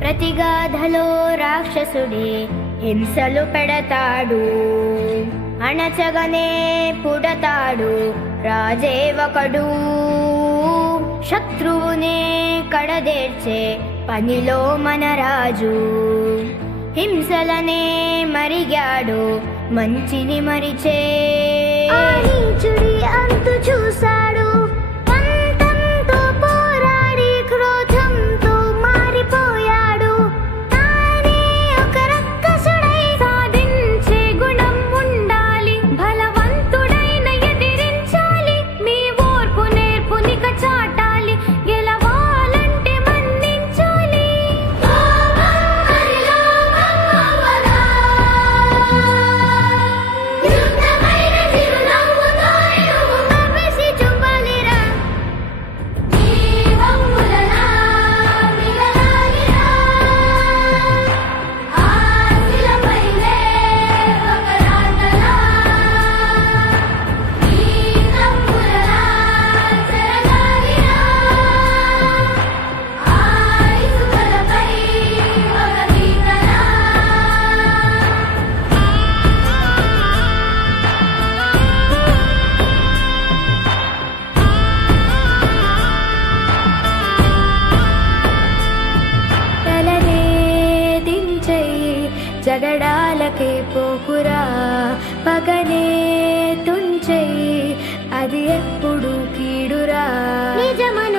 ప్రతిగాధలో రాక్షసుడే హింసలు పెడతాడు, అణచగనే పుడతాడు రాజే ఒకడు. శత్రువునే కడదేర్చే పనిలో మన రాజు, హింసలనే మరిగాడు మంచిని మరిచే. నీచుడి అంతు చూశాడు, పంతంతో పోరాడి క్రోధంతో మారిపోయాడు. తానే ఒక రక్కసుడై సాధించే గుణం ఉండాలి, బలవంతుడైన ఎదిరించాలి. మీ ఓర్పు నేర్పునిక చాటాలి, గెలవాలంటే మన్నించాలి. జగడాలకే పోకురా, పగనే తుంచెయ్యి, అది ఎప్పుడు కీడురా. నిజమని